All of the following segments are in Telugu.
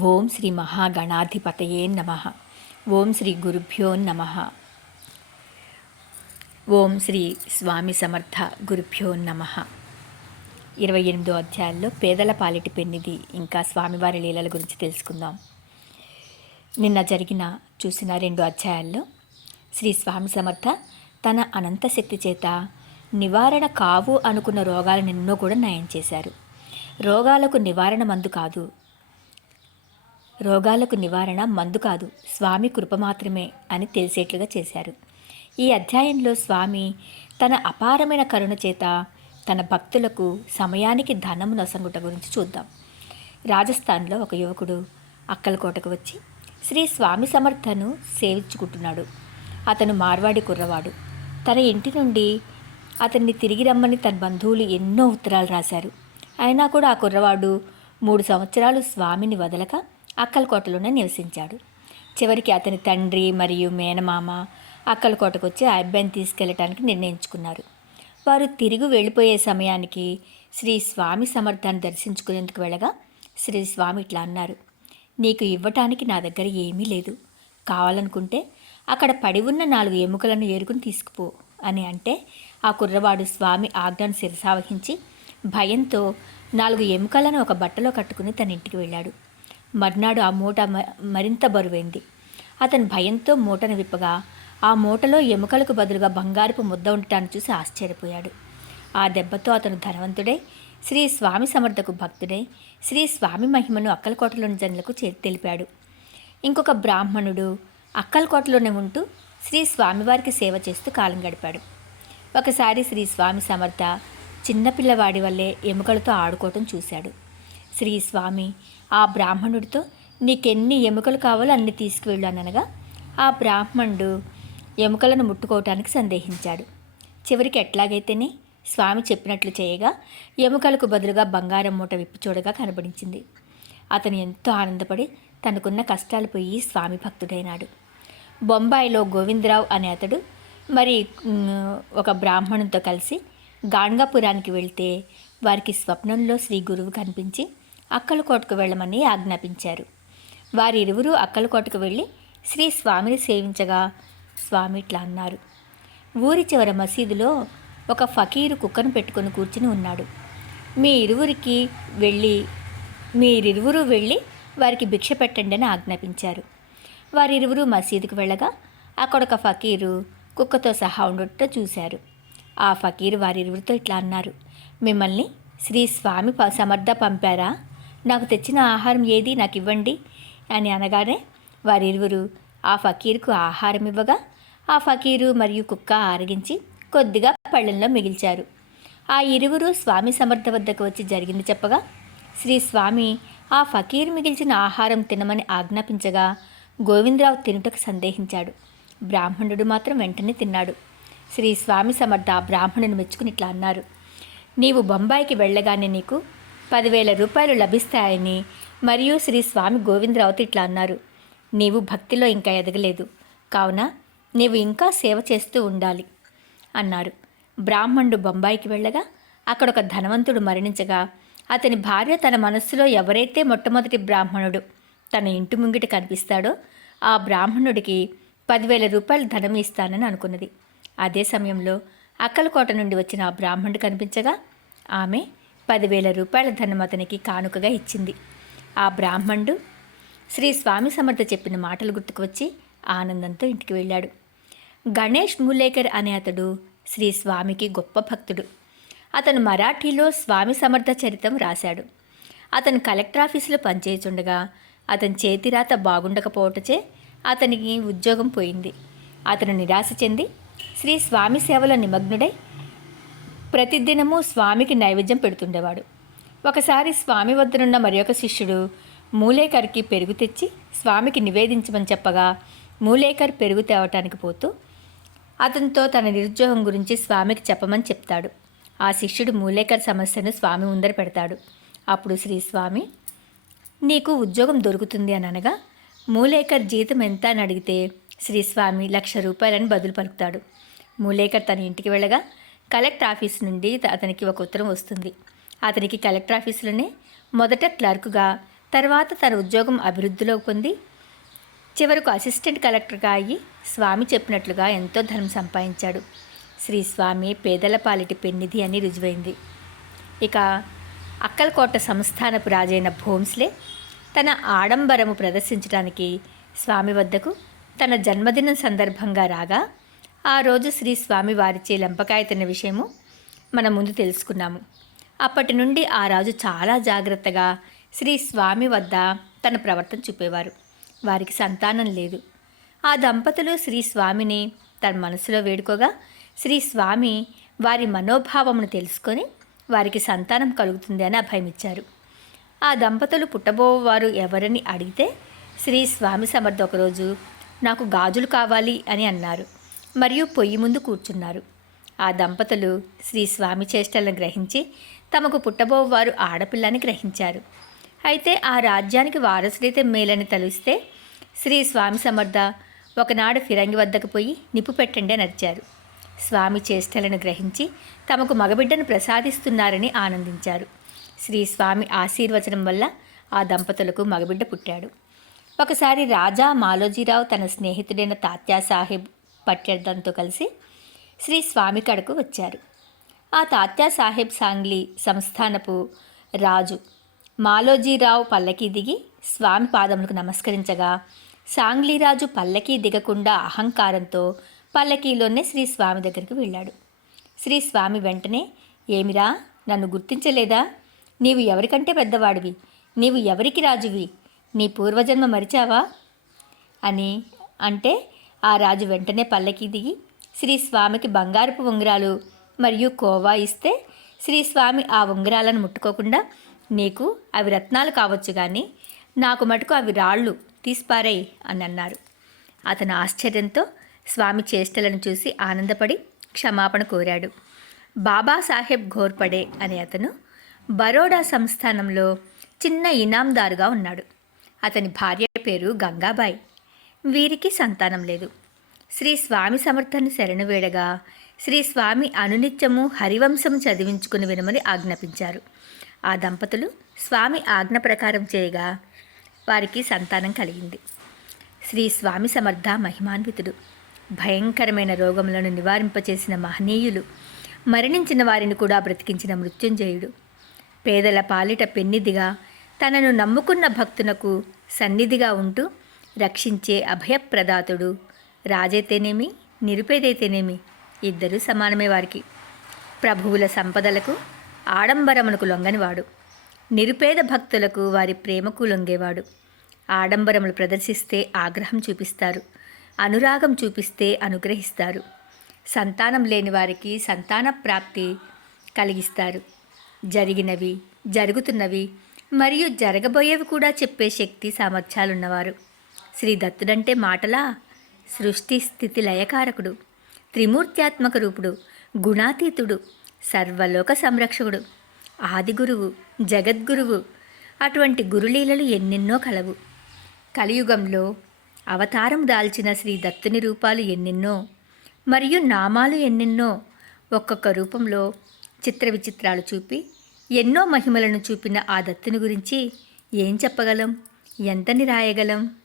ఓం శ్రీ మహాగణాధిపతయే నమ. ఓం శ్రీ గురుభ్యో నమ. ఓం శ్రీ స్వామి సమర్థ గురుభ్యో నమ. ఇరవై ఎనిమిదో అధ్యాయంలో పేదల పాలిటి పెన్నిది ఇంకా స్వామివారి లీలల గురించి తెలుసుకుందాం. నిన్న జరిగిన చూసిన రెండు అధ్యాయాల్లో శ్రీ స్వామి సమర్థ తన అనంత శక్తి చేత నివారణ కావు అనుకున్న రోగాలను ఎన్నో కూడా నయం చేశారు. రోగాలకు నివారణ మందు కాదు రోగాలకు నివారణ మందు కాదు స్వామి కృప మాత్రమే అని తెలిసేట్లుగా చేశారు. ఈ అధ్యాయంలో స్వామి తన అపారమైన కరుణ చేత తన భక్తులకు సమయానికి ధనము నొసంగుట గురించి చూద్దాం. రాజస్థాన్లో ఒక యువకుడు అక్కలకోటకు వచ్చి శ్రీ స్వామి సమర్థను సేవించుకుంటున్నాడు. అతను మార్వాడి కుర్రవాడు. తన ఇంటి నుండి అతన్ని తిరిగి రమ్మని తన బంధువులు ఎన్నో ఉత్తరాలు రాశారు. అయినా కూడా ఆ కుర్రవాడు మూడు సంవత్సరాలు స్వామిని వదలక అక్కలకోటలోనే నివసించాడు. చివరికి అతని తండ్రి మరియు మేనమామ అక్కలకోటకు వచ్చి ఆ అబ్బాయిని తీసుకెళ్ళటానికి నిర్ణయించుకున్నారు. వారు తిరిగి వెళ్ళిపోయే సమయానికి శ్రీ స్వామి సమర్థాన్ని దర్శించుకునేందుకు వెళ్ళగా శ్రీ స్వామి ఇట్లా అన్నారు. నీకు ఇవ్వటానికి నా దగ్గర ఏమీ లేదు. కావాలనుకుంటే అక్కడ పడి ఉన్న నాలుగు ఎముకలను ఏరుకుని తీసుకుపో అని అంటే ఆ కుర్రవాడు స్వామి ఆజ్ఞను శిరసావహించి భయంతో నాలుగు ఎముకలను ఒక బట్టలో కట్టుకుని తన ఇంటికి వెళ్ళాడు. మర్నాడు ఆ మూట మరింత బరువైంది. అతను భయంతో మూటను విప్పగా ఆ మూటలో ఎముకలకు బదులుగా బంగారపు ముద్ద ఉండటాన్ని చూసి ఆశ్చర్యపోయాడు. ఆ దెబ్బతో అతను ధనవంతుడై శ్రీ స్వామి సమర్థకు భక్తుడై శ్రీ స్వామి మహిమను అక్కలకోటలోని జనులకు తెలిపాడు. ఇంకొక బ్రాహ్మణుడు అక్కలకోటలోనే ఉంటూ శ్రీ స్వామివారికి సేవ చేస్తూ కాలం గడిపాడు. ఒకసారి శ్రీ స్వామి సమర్థ చిన్నపిల్లవాడి వల్లే ఎముకలతో ఆడుకోవటం చూశాడు. శ్రీ స్వామి ఆ బ్రాహ్మణుడితో నీకెన్ని ఎముకలు కావాలో అన్ని తీసుకువెళ్ళాననగా ఆ బ్రాహ్మణుడు ఎముకలను ముట్టుకోవటానికి సందేహించాడు. చివరికి ఎట్లాగైతేనే స్వామి చెప్పినట్లు చేయగా ఎముకలకు బదులుగా బంగారం మూట విప్పి చూడగా కనబడించింది. అతను ఎంతో ఆనందపడి తనకున్న కష్టాలు పోయి స్వామి భక్తుడైనాడు. బొంబాయిలో గోవిందరావు అనే అతడు మరి ఒక బ్రాహ్మణునితో కలిసి గాణగాపురానికి వెళ్తే వారికి స్వప్నంలో శ్రీ గురువు కనిపించి అక్కలకోటకు వెళ్ళమని ఆజ్ఞాపించారు. వారిరువురు అక్కలకోటకు వెళ్ళి శ్రీ స్వామిని సేవించగా స్వామి ఇట్లా అన్నారు. ఊరి చివర మసీదులో ఒక ఫకీరు కుక్కను పెట్టుకొని కూర్చుని ఉన్నాడు. మీ ఇరువురికి వెళ్ళి మీరిరువురు వెళ్ళి వారికి భిక్ష పెట్టండి అని ఆజ్ఞాపించారు. వారిరువురు మసీదుకు వెళ్ళగా అక్కడ ఒక ఫకీరు కుక్కతో సహా ఉండటం చూశారు. ఆ ఫకీరు వారిరువురితో ఇట్లా అన్నారు. మిమ్మల్ని శ్రీ స్వామి సమర్థ పంపారా? నాకు తెచ్చిన ఆహారం ఏది నాకు ఇవ్వండి అని అనగానే వారిరువురు ఆ ఫకీర్కు ఆహారం ఇవ్వగా ఆ ఫకీరు మరియు కుక్క ఆరగించి కొద్దిగా పళ్ళెంలో మిగిల్చారు. ఆ ఇరువురు స్వామి సమర్థ వద్దకు వచ్చి జరిగింది చెప్పగా శ్రీ స్వామి ఆ ఫకీర్ మిగిల్చిన ఆహారం తినమని ఆజ్ఞాపించగా గోవిందరావు తినుటకు సందేహించాడు. బ్రాహ్మణుడు మాత్రం వెంటనే తిన్నాడు. శ్రీ స్వామి సమర్థ బ్రాహ్మణుని మెచ్చుకుని ఇట్లా అన్నారు. నీవు బొంబాయికి వెళ్ళగానే నీకు పదివేల రూపాయలు లభిస్తాయని మరియు శ్రీ స్వామి గోవిందరావుతో ఇట్లా అన్నారు. నీవు భక్తిలో ఇంకా ఎదగలేదు. కావున నీవు ఇంకా సేవ చేస్తూ ఉండాలి అన్నారు. బ్రాహ్మణుడు బొంబాయికి వెళ్ళగా అక్కడ ఒక ధనవంతుడు మరణించగా అతని భార్య తన మనస్సులో ఎవరైతే మొట్టమొదటి బ్రాహ్మణుడు తన ఇంటి ముంగిట కనిపిస్తాడో ఆ బ్రాహ్మణుడికి పదివేల రూపాయలు ధనం ఇస్తానని అనుకున్నది. అదే సమయంలో అక్కలకోట నుండి వచ్చిన ఆ బ్రాహ్మణుడు కనిపించగా ఆమె పదివేల రూపాయల ధనం అతనికి కానుకగా ఇచ్చింది. ఆ బ్రాహ్మణుడు శ్రీ స్వామి సమర్థ చెప్పిన మాటలు గుర్తుకు వచ్చి ఆనందంతో ఇంటికి వెళ్ళాడు. గణేష్ మూలేకర్ అనే అతడు శ్రీ స్వామికి గొప్ప భక్తుడు. అతను మరాఠీలో స్వామి సమర్థ చరితం రాశాడు. అతను కలెక్టర్ ఆఫీసులో పనిచేయుచుండగా అతని చేతిరాత బాగుండకపోవటచే అతనికి ఉద్యోగం పోయింది. అతను నిరాశ చెంది శ్రీ స్వామి సేవలో నిమగ్నుడై ప్రతిదినము స్వామికి నైవేద్యం పెడుతుండేవాడు. ఒకసారి స్వామి వద్దనున్న మరి ఒక శిష్యుడు మూలేకర్కి పెరుగు తెచ్చి స్వామికి నివేదించమని చెప్పగా మూలేకర్ పెరుగు తేవటానికి పోతూ అతనితో తన నిరుద్యోగం గురించి స్వామికి చెప్పమని చెప్తాడు. ఆ శిష్యుడు మూలేకర్ సమస్యను స్వామి ముందర పెడతాడు. అప్పుడు శ్రీ స్వామి నీకు ఉద్యోగం దొరుకుతుంది అని అనగా మూలేకర్ జీతం ఎంత అని అడిగితే శ్రీస్వామి లక్ష రూపాయలని బదులు పలుకుతాడు. మూలేకర్ తన ఇంటికి వెళ్ళగా కలెక్టర్ ఆఫీస్ నుండి అతనికి ఒక ఉత్తరం వస్తుంది. అతనికి కలెక్టర్ ఆఫీసులోనే మొదట క్లర్క్గా తర్వాత తన ఉద్యోగం అభివృద్ధిలో పొంది చివరకు అసిస్టెంట్ కలెక్టర్గా అయ్యి స్వామి చెప్పినట్లుగా ఎంతో ధనం సంపాదించాడు. శ్రీ స్వామి పేదల పాలిటి పెన్నిధి అని రుజువైంది. ఇక అక్కలకోట సంస్థానపు రాజైన భోంస్లే తన ఆడంబరము ప్రదర్శించడానికి స్వామి వద్దకు తన జన్మదినం సందర్భంగా రాగా ఆ రోజు శ్రీ స్వామి వారిచే లెంపకాయ తిన్న విషయము మనం ముందు తెలుసుకున్నాము. అప్పటి నుండి ఆ రాజు చాలా జాగ్రత్తగా శ్రీ స్వామి వద్ద తన ప్రవర్తన చూపేవారు. వారికి సంతానం లేదు. ఆ దంపతులు శ్రీ స్వామిని తన మనసులో వేడుకోగా శ్రీ స్వామి వారి మనోభావమును తెలుసుకొని వారికి సంతానం కలుగుతుంది అని అభయమిచ్చారు. ఆ దంపతులు పుట్టబోవారు ఎవరని అడిగితే శ్రీ స్వామి సమర్థ ఒకరోజు నాకు గాజులు కావాలి అని అన్నారు. మరియు పొయ్యి ముందు కూర్చున్నారు. ఆ దంపతులు శ్రీ స్వామి చేష్టలను గ్రహించి తమకు పుట్టబోవారు ఆడపిల్లని గ్రహించారు. అయితే ఆ రాజ్యానికి వారసుడైతే మేలని తలుస్తే శ్రీ స్వామి సమర్థ ఒకనాడు ఫిరంగి వద్దకు పోయి నిప్పు పెట్టండి అని అరిచారు. స్వామి చేష్టలను గ్రహించి తమకు మగబిడ్డను ప్రసాదిస్తున్నారని ఆనందించారు. శ్రీ స్వామి ఆశీర్వచనం వల్ల ఆ దంపతులకు మగబిడ్డ పుట్టాడు. ఒకసారి రాజా మాలోజీరావు తన స్నేహితుడైన తాత్యా సాహెబ్ పట్టెడంతో కలిసి శ్రీ స్వామి కడకు వచ్చారు. ఆ తాత్యా సాహెబ్ సాంగ్లీ సంస్థానపు రాజు మాలోజీరావు పల్లకి దిగి స్వామి పాదములకు నమస్కరించగా సాంగ్లీరాజు పల్లకీ దిగకుండా అహంకారంతో పల్లకీలోనే శ్రీ స్వామి దగ్గరికి వెళ్ళాడు. శ్రీ స్వామి వెంటనే ఏమిరా నన్ను గుర్తించలేదా? నీవు ఎవరికంటే పెద్దవాడివి? నీవు ఎవరికి రాజువి? నీ పూర్వజన్మ మరిచావా? అని అంటే ఆ రాజు వెంటనే పల్లకి దిగి శ్రీ స్వామికి బంగారపు ఉంగరాలు మరియు కోవా ఇస్తే శ్రీ స్వామి ఆ ఉంగరాలను ముట్టుకోకుండా నీకు అవి రత్నాలు కావచ్చు కానీ నాకు మటుకు అవి రాళ్ళు తీసిపారాయి అని అన్నారు అతను ఆశ్చర్యంతో స్వామి చేష్టలను చూసి ఆనందపడి క్షమాపణ కోరాడు. బాబాసాహెబ్ ఘోర్పడే అనే అతను బరోడా సంస్థానంలో చిన్న ఇనాందారుగా ఉన్నాడు. అతని భార్య పేరు గంగాబాయి. వీరికి సంతానం లేదు. శ్రీ స్వామి సమర్థను శరణు వేడగా శ్రీ స్వామి అనునిత్యము హరివంశము చదివించుకుని వినమని ఆజ్ఞాపించారు. ఆ దంపతులు స్వామి ఆజ్ఞ ప్రకారం చేయగా వారికి సంతానం కలిగింది. శ్రీ స్వామి సమర్థ మహిమాన్వితుడు. భయంకరమైన రోగములను నివారింపచేసిన మహనీయులు మరణించిన వారిని కూడా బ్రతికించిన మృత్యుంజయుడు. పేదల పాలిట పెన్నిదిగా తనను నమ్ముకున్న భక్తునకు సన్నిధిగా ఉంటూ రక్షించే అభయప్రదాతుడు. రాజైతేనేమి నిరుపేదైతేనేమి? ఇద్దరూ సమానమే వారికి. ప్రభువుల సంపదలకు ఆడంబరమునకు లొంగనివాడు. నిరుపేద భక్తులకు వారి ప్రేమకు లొంగేవాడు. ఆడంబరములు ప్రదర్శిస్తే ఆగ్రహం చూపిస్తారు. అనురాగం చూపిస్తే అనుగ్రహిస్తారు. సంతానం లేని వారికి సంతాన ప్రాప్తి కలిగిస్తారు. జరిగినవి జరుగుతున్నవి మరియు జరగబోయేవి కూడా చెప్పే శక్తి సామర్థ్యాలున్నవారు. శ్రీ దత్తుడంటే మాటలా? సృష్టి స్థితి లయకారకుడు త్రిమూర్త్యాత్మక రూపుడు గుణాతీతుడు సర్వలోక సంరక్షకుడు ఆది గురువు జగద్గురువు. అటువంటి గురులీలలు ఎన్నెన్నో కలవు. కలియుగంలో అవతారం దాల్చిన శ్రీ దత్తుని రూపాలు ఎన్నెన్నో మరియు నామాలు ఎన్నెన్నో ఒక్కొక్క రూపంలో చిత్ర విచిత్రాలు చూపి ఎన్నో మహిమలను చూపిన ఆ దత్తుని గురించి ఏం చెప్పగలం? ఎంతని రాయగలం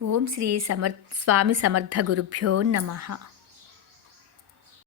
ఓం శ్రీ సమర్ స్వామి సమర్థ గురుభ్యో నమః.